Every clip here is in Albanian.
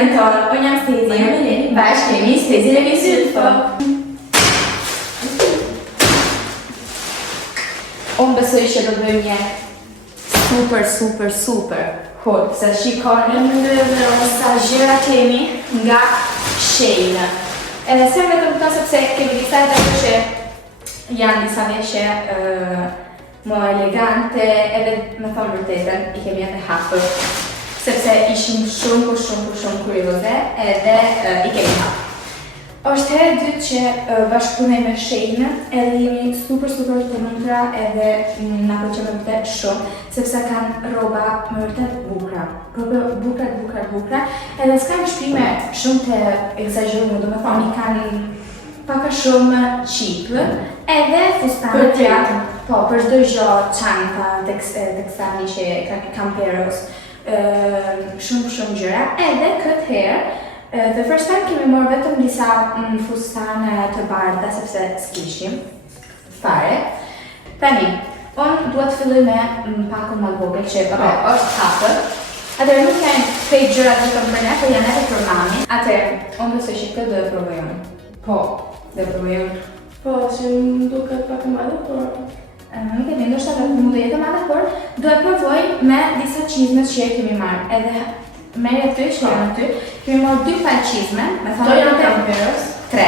kanalin tonë. Unë jam Stezi. Bashkë kemi Stezi dhe Misufo. Unë besoj që do bëjmë një super hot, se shikoni sa gjëra kemi nga Shein. Edhe se vetëm këto sepse kemi disa edhe që janë disa veshje më elegante, edhe me thonë vërtetën i kemi edhe hapur, sepse ishim shumë kurioze edhe i kemi hapur. Është herë dytë që bashkëpunoj me Shein, edhe jemi super të lumtura edhe na pëlqen me vërtet shumë, sepse kanë rroba me vërtet bukura. Bukura, edhe s'kanë shpime shumë të egzageruar, domethënë i kanë pak shumë cheap, edhe fustane të janë, po, për çdo gjë, çanta, tekstili që camperos, shumë gjëra, edhe këtë herë the first time kemi marrë vetëm disa fustane të bardha sepse s'kishim fare. Tani, unë duhet të filloj me pakun më vogël që është hapur. Atëherë nuk janë krejt gjërat vetëm për ne, por janë edhe për mami. Atëherë, unë besoj që këtë do e provoj unë. Po, do e provoj unë. Po, që më duket pak e madhe, por... Nuk e di, ndoshta mund të jetë madhe, por do e provoj me disa çizmet që kemi marrë. Edhe merë aty, që janë aty, kemi marrë 2 palë çizme, me thonë janë camperos, 3.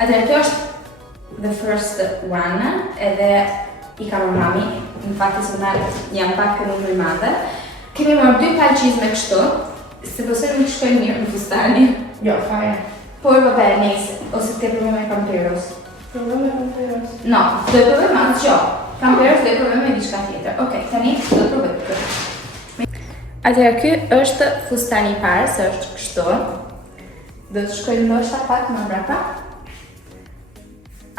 Atëherë kjo është the first one, edhe i ka marrë mami, në fakt janë pak e numër i madhe. Kemi marrë 2 palë çizme kështu, se besoj nuk shkojnë mirë në fustani. Jo, fare. Por vabbè, nejse, ose të provoj me camperos. Provoj me camperos? No, do e provoj me atë gjë. Camperos do e provoj me diçka tjetër. Okej, tani do e provoj këtë. Atëherë ky është fustani i parë, se është kështu. Do të shkojmë ndoshta pak më mbrapa.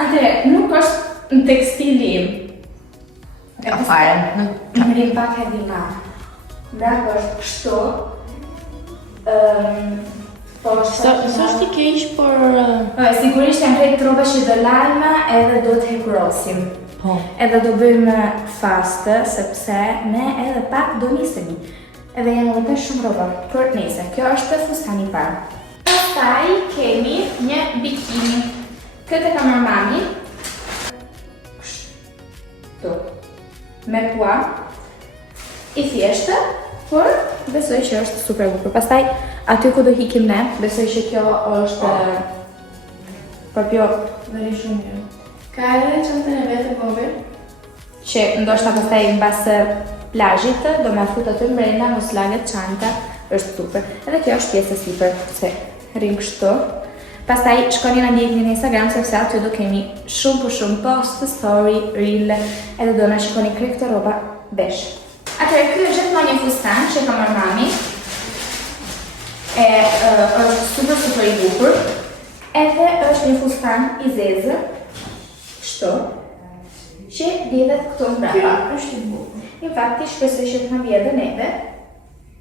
Atëherë, nuk është në tekstili im. Ja, fare. Më rim pak e dima. Mbrapa është kështu. Po s'është i keq, por... Sigurisht janë krejt rroba që do lajmë edhe do të hekurosim. Po. Edhe do bëjmë fast, sepse ne edhe pak do nisemi. Edhe janë edhe shumë rroba, por nejse, kjo është fustani i parë. Pastaj kemi një bikini. Këtë ka marrë mami. Kështu. Me pua. I thjeshtë, por besoj që është super bukur. Pastaj aty ku do hikim ne, besoj që kjo është proprio Veri shumë mirë. Ka edhe çantën e vetë vogël, që ndoshta pastaj mbas plazhit do më fut aty mbrenda, mos laget çanta, është super. Edhe kjo është pjesë e sipër, se rrim kështu. Pastaj shkoni na ndjekni në Instagram sepse aty do kemi shumë post, story, reel, edhe do na shikoni krejt këto rroba besh. Atëherë ky është gjithmonë një fustan që ka marrë mami. Është super i bukur. Edhe është një fustan i zezë, kështu, që lidhet këtu mbrapa. është i bukur. Infatti, besoj që të na vijë edhe neve.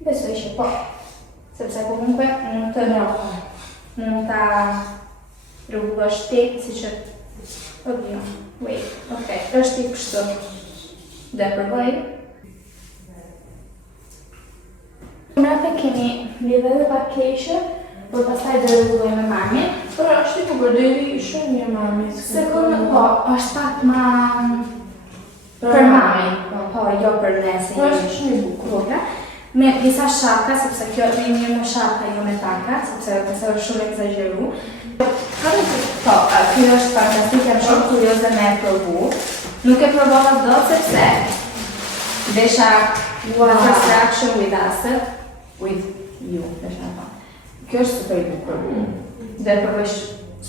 Besoj që po. Sepse comunque mund ta rrugësh ti, siç oddio. Wait, okay, është i kështu. Do e provoj. Mbrapa kemi lidhë edhe pak keqë, por pastaj do e rregulloj me mami. Por është i bukur, do i shumë mirë mami. Sekondë, po, është pak ma... për mami, po, jo për ne, se Po është shumë i bukur. Me disa shaka, sepse kjo është një më shaka, jo me taka, sepse është shumë egzageru. Po, kjo është fantastik, jam shumë kurioze me e provu. Nuk e provova dot sepse desha first reaction with us, with you, desha në thonë. Kjo është super i bukur. Dhe e provoj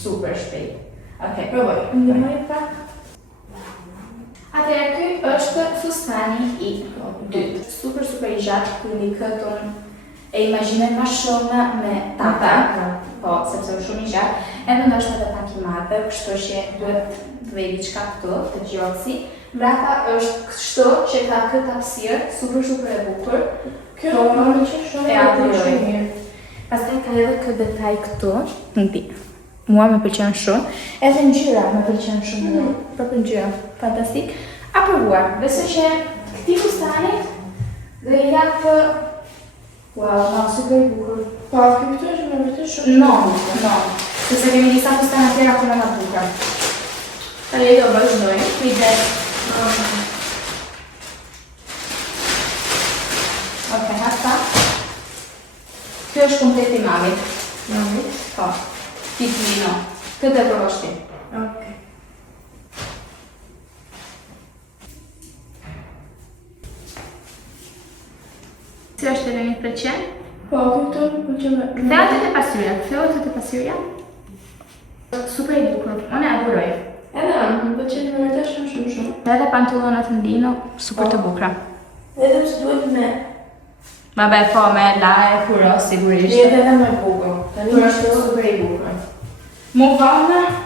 super shpejt. Okej, provoj. Ndërmoj pak. Atëherë ky është fustani i dytë. Super i gjatë, quindi këton e imagjinoj më shumë me tata, po, sepse është shumë i gjatë, edhe ndoshta edhe pak i madhe, kështu që duhet të vej diçka këtu, të gjoksi. Mbrapa është kështu që ka këtë hapësirë, super e bukur. Kjo më pëlqen shumë e mirë. Pastaj ka edhe këtë detaj këtu, ndi. Mua më pëlqen shumë, edhe ngjyra më pëlqen shumë, proprio ngjyra, fantastik. Aprovuar, besoj që këtij fustani do i jap Wow, no, super bukur. Po, këtu është me vërtet shumë. No. Sepse kemi disa fustana tjera ku në buka. Tani do vazhdoj. Kujdes. Ok, hasta. Kjo është komplet i mamit. Mamit? Po. Titulino. Këtë e provosh ti. Ok. Si është edhe një pëlqen? Po, këtu pëlqen me. Ktheo të pasyrja. Super i bukur, unë e adhuroj. Edhe më pëlqen me vërtet shumë. Edhe pantallonat ndino, super të bukura. Edhe pse duhet me. Vabbè, po me la e kuro, sigurisht. Jetë edhe me bukur. Tani është super i bukur. Move on.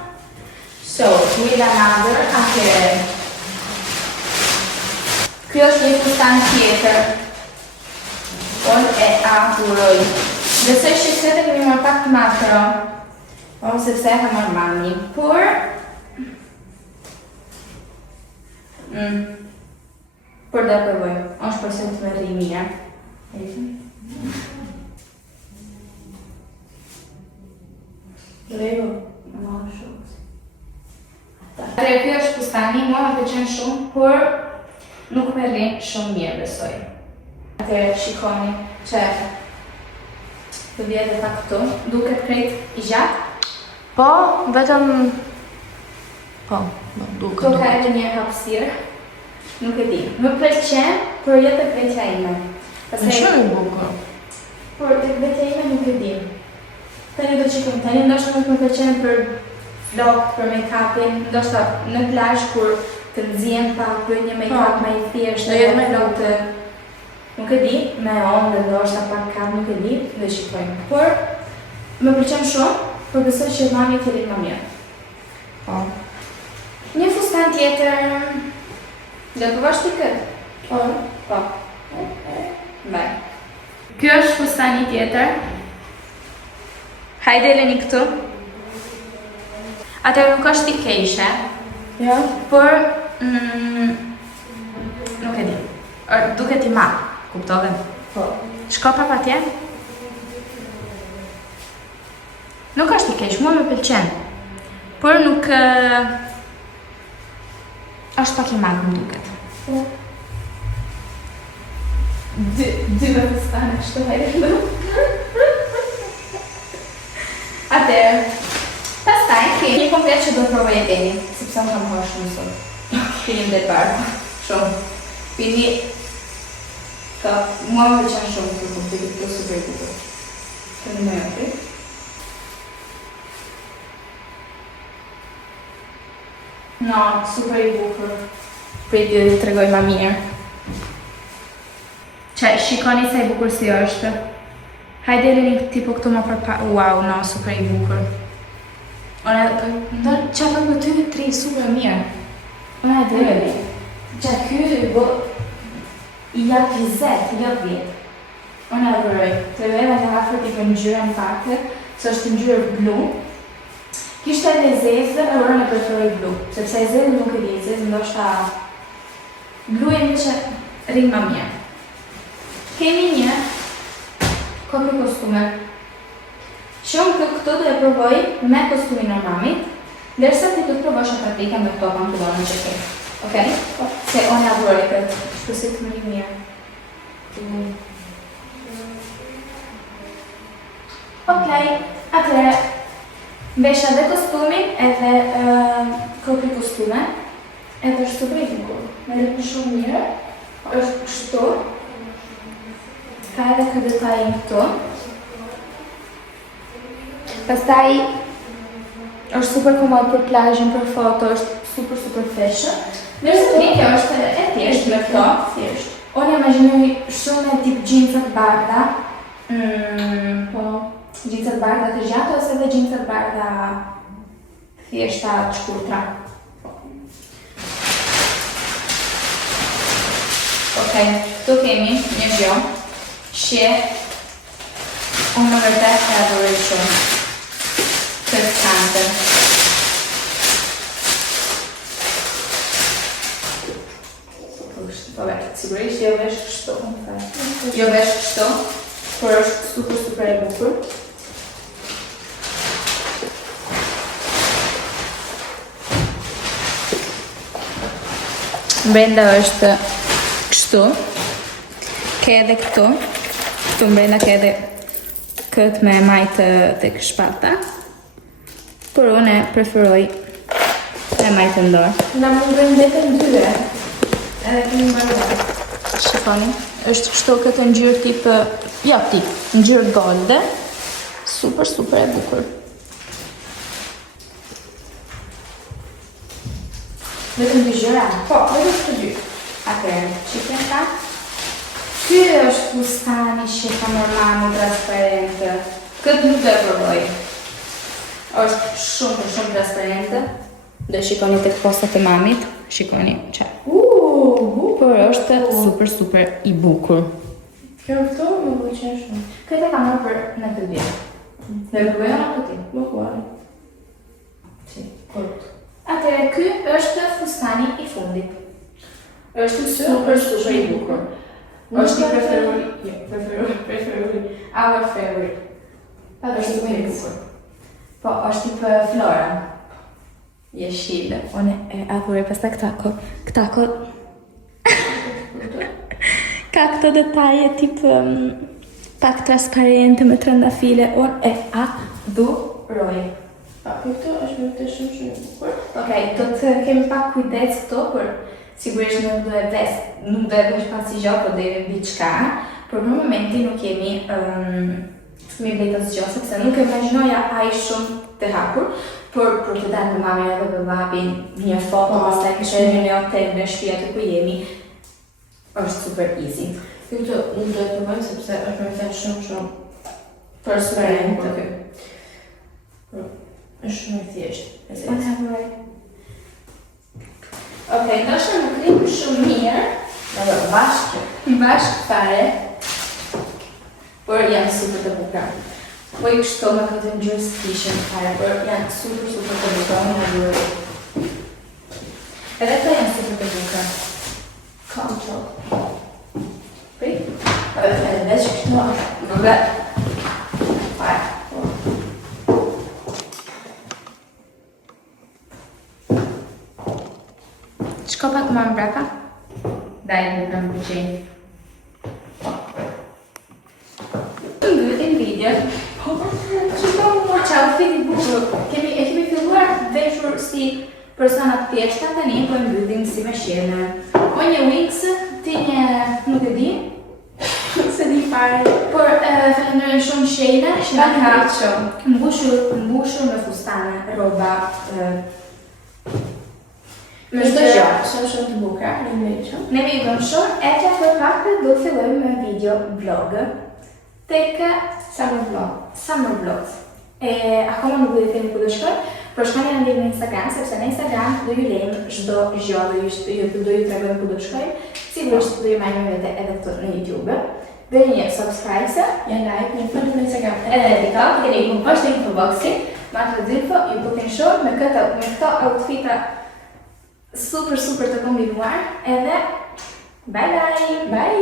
So, with another, anche... Kjo është një fustan tjetër. Unë e adhuroj. Besoj që këtë kemi marrë pak makro. Sepse e ka marrë mami. Por... Por da përvoj. është përse të me rri mirë. Lego. Atëherë kjo është fustani, mua më pëlqen shumë, por nuk më rrin shumë mirë besoj. Atëherë shikoni që të vjetë dhe pak këtu, duket krejt i gjatë. Po, vetëm... Po, duket. Këto ka edhe një hapësirë, nuk e di. Më pëlqen, por jo tek vetja ime. Është shumë i bukur. Por tek vetja ime nuk e di. Tani do qikëm, tani ndoshta nuk më pëlqen për vlog, për make-upin, ndoshta në plazh kur të nxjerrim pa bërë një make-up më i thjeshtë, Do jetë më vlog të nuk e di, me ondë ndoshta pak kap, nuk e di, do shikojmë. Por më pëlqen shumë, por besoj që mami të rri më mirë. Po. Një fustan tjetër. Do të provosh ti këtë? Po. Mbaj. Kjo është fustani tjetër. Hajde leni këtu. Atëherë nuk është i keqe, Ja. por nuk e di. Duket i madh, kuptove? Po. Shko prap atje. Nuk është i keq, mua më pëlqen. Por nuk është pak i madh më duket. Po. Dy me fustane kështu hajde. Atëherë, pastaj kemi një komplet që do të provoj e tani, sepse më kam hyrë shumë sot. Pini dhe bardha, shumë. Pini ka mua më pëlqen shumë këtë komplet, kjo super i bukur. Këni më jopri. No, super i bukur. Priti dhe të tregoj ma mirë. Që shikoni sa i bukur si është. Hajde leni tipo këtu më përpa... Wow, no, super i bukur. Ona, që apë më 2-3 super mirë. Ona e dhe. Që ky bo... I jap 20, jo 10. Ona e vëroj. Të vejme të hafër tipo ngjyrën fakte, së është ngjyrë blu. Kishte edhe zezë, e orën e preferoj blu. Sepse e zezë nuk e di, zezë ndoshta... Blu e një që rinë më mirë. Kemi një kopje kostume. Shumë këtu do e provoj me kostumin e mamit, ndërsa ti do të provosh atë paprika me këto pantallona që ke. Okej? Se unë adhuroj këtë, shpësit më një mirë. Okej, atëre, mbesha dhe kostumin edhe kopje kostume, edhe është super i bukur. Me rëpë shumë mirë, është kështu. Ka edhe këtë detajin këtu. Pastaj është super komod për plazhin, për foto, është super fashion. Ndërsa kjo është e thjeshtë me këto, thjesht. Unë imagjinoj shumë me tip xhinsa të bardha. Po, xhinsa të bardha të gjata ose edhe xhinsa të bardha thjeshta të shkurtra. Okej, këtu kemi një gjë që unë më vërtet e adhuroj shumë këtë kantën. Po vetë, sigurisht jo vesh kështu, jo vesh kështu, por është super e bukur. Brenda është kështu. Ke edhe këtu. Këtu brenda ke edhe këtë me majtë tek shpata. Por unë preferoj me majtë në dorë. Na mungon vetëm 2. Edhe kemi mbaruar. Shikoni, është kështu këtë ngjyrë tip, ngjyrë golde. Super e bukur. Vetëm 2 gjëra. Po, vetëm këto 2. Atëherë, shikoni ta. Ky është fustani shefa normal, transparent. Këtë nuk do e provoj. Është shumë transparent. Do shikoni tek postat e mamit. Shikoni çfarë. Por është super i bukur. Kjo këto më pëlqen shumë. Këtë kam marrë për në të vjetë. Dhe rrugojë në këti. Më kuaj. Si, kurt. Atëre, ky është fustani i fundit. Është super i bukur. Është i preferuri. Our favorite. Është super i bukur. Po, është tip flora. Jeshile. Unë e adhuroj pasta këta ka këto detaje tip pak transparente me trëndafile. Unë e adhuroj. Këto është vërtet shumë i bukur. Okej, do të kemi pak kujdes këto, por sigurisht nuk do e vesh pasi gjatë, po do e mbi çka. Por në momentin nuk kemi blejt asgjë, sepse nuk e imagjinoja aq shumë të hapur, por për të dalë me mamën edhe me babin, një foto, pastaj kishte në hotel në shtëpi aty ku jemi, është super easy. Këto nuk do e provoj sepse është vërtet shumë Transparent. Është shumë i thjeshtë. Unë hapuroj. Okej, ndoshta nuk rim shumë mirë, bashkë fare, por janë super të bukura. Po i kështu me këtë ngjyrë s'kishin fare, por janë super të bukura, unë hapuroj. Edhe këto janë super të bukura. Control. Prit? Edhe veç këto, nëve. Fare. Shko pak më mbrapa. Daj në në pëlqenj. Mbyllim videon. Ciao, fiti bukur. Kemi filluar veshur si persona të thjeshta, tani po e mbyllim si me shene. Një Wings, ti një nuk e di. Se di fare. Por falenderoj shumë Sheila, që na ka mbushur me fustane, rroba. Me çdo gjë, shumë të bukura, rinjë. Ne vjen shumë, e që për pak do të fillojmë me video vlog. Tek Summer Vlogs. Akoma nuk do të them ku do shkoj, por shkoni na ndjekni në Instagram, sepse në Instagram do ju lejmë çdo gjë, do ju tregojmë ku do shkojmë. Sigurisht do ju marrim vete edhe këtu në YouTube. Bëni një subscribe, një like, një follow në Instagram. Edhe në TikTok, keni linkun poshtë në infoboxin. Ma të info, ju bëtin shumë me këto outfita super të kombinuar. Edhe, bye!